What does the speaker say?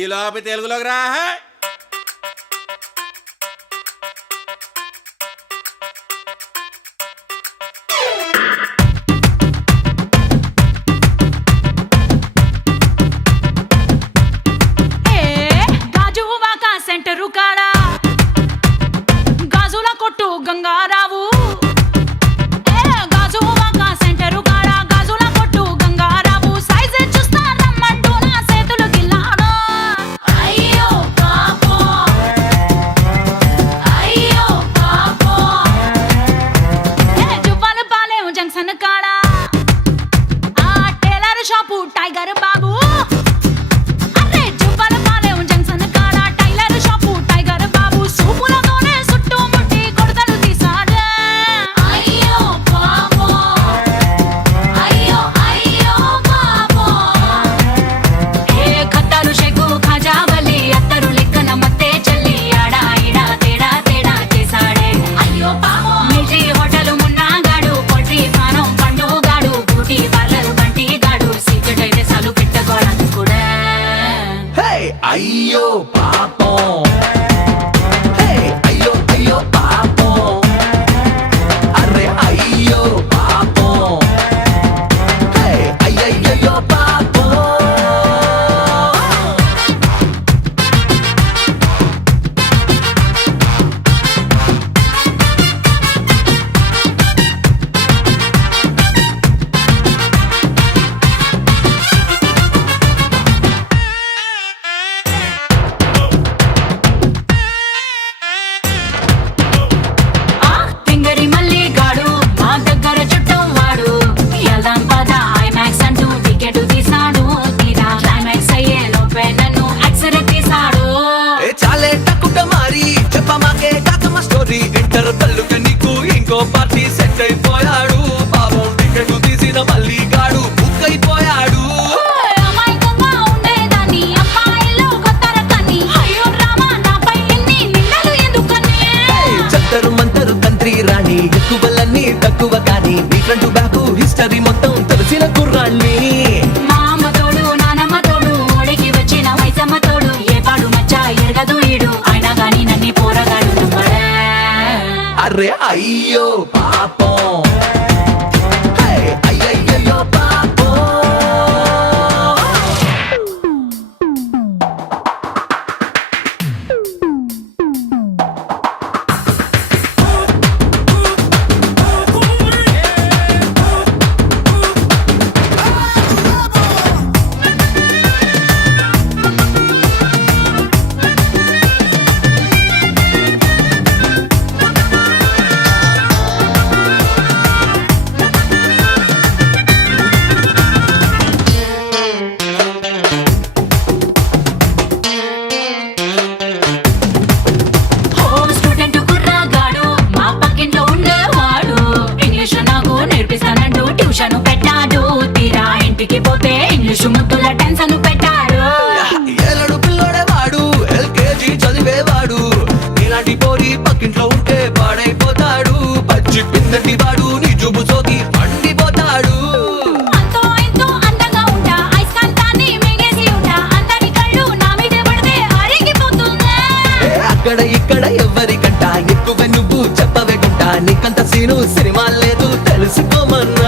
హిందీలో ఆపి తెలుగులోకి రా. సెంటరు కాడా గాజుల కొట్టు గంగారావు గాజు వాక సెంటరు కాడా గాజుల కొట్టు గంగారావు సైజు చూస్తా రమ్మంటూ నా చేతులు గిల్లాడు. అయ్యో పాపో అయ్యో పాపో జువ్వలు పాలేం జంక్షన్ కాడా ఆ టైలర్ షాపు టైగర్ బాబు అయ్యో పాపం అయ్యో అయ్యో పాపం అరే అయ్యో పాపం అయ్యయ్యో పాపం. ఇంకో పార్టీ సెట్ అయిపోయాడు పాపం టికెట్ తీసిన మళ్ళీ గాడు బుక్ అయిపోయాడు. చెత్తరు మంతరు తంత్రి రాణి ఎక్కువలన్నీ తక్కువ కానీ మీ ఫ్రంట్ బ్యాక్ హిస్టరీ మొత్తం తెలిసిన కుర్రాణ్ణి. మామ తోడు నానమ్మ తోడు ఓడికి వచ్చిన వైసమ్మ తోడు ఏ పాడు మచ్చ ఎరగదు ఈడు అయినా గాని నన్ను పోరగాడు. అరే అయ్యో పాపం అయ్యయ్యో పాపం. పోతే ఇంగ్లీషు ముద్దుల టెన్షన్ పెట్టాడు. ఏలడు పిల్లోడేవాడు ఎల్కేజీ చదివేవాడు ఇలాంటి పోరి పక్కింట్లో ఉంటే పాడైపోతాడు. పచ్చి పిందటి వాడు నీ జుబు సోకి పండిపోతాడు. అంతో ఎంతో అందంగా ఉంటా ఐస్కాంతాన్ని మింగేసి ఉంటా అందరి కళ్ళు నా మీద పడితే అరిగిపోతుందా. అక్కడ ఇక్కడ ఎవరికంట ఎక్కువ నువ్వు చెప్పవే గుంట నీకంత సీను సినిమా లేదు తెలుసుకోమన్నా.